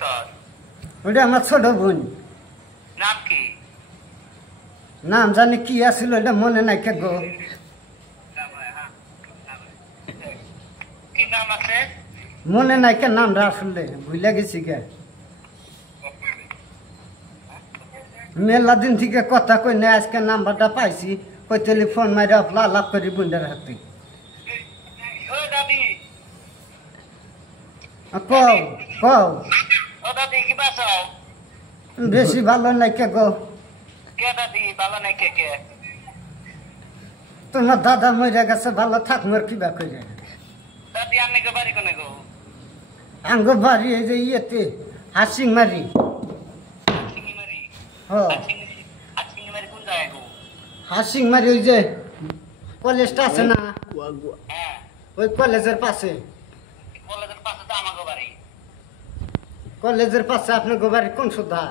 তোর? ওটা আমার ছোট বোন। নাম কি? নাম জানি কি আছিল ওটা মনে নাই কে গো। কি নাম আছে? মনে নাই কে নামটা আসলে ভুলে গেছি কে। মেলা দিন থেকে কথা কই না, আজকে নাম্বারটা পাইছি, কই টেলিফোন মারি আপলা আলাপ করি বোনটার হাতে। ও দাদি, কও কও। ও দাদি কি বাঁচাও? বেশি ভালো নাই কে গো। কে দাদি ভালো নাই কে কে? তোমার দাদা মরে গেছে, ভালো থাকমোর কিবা করে। দাদি আন্নাকে বাড়ি কোনে গো? আঙ্গ বাড়ি এই যে ইয়েতে হাসিং মারি। চিংড়িমারি? হ চিংড়িমারি কোন জায়গায় গো? হাসিং মারি ওই যে কলেজটা আছে না, হ্যাঁ, ওই কলেজের পাশে। কলেজের পাশে তো আমাকে বাড়ি। কলেজের পাশে আপনার বাড়ি কোন সুধা?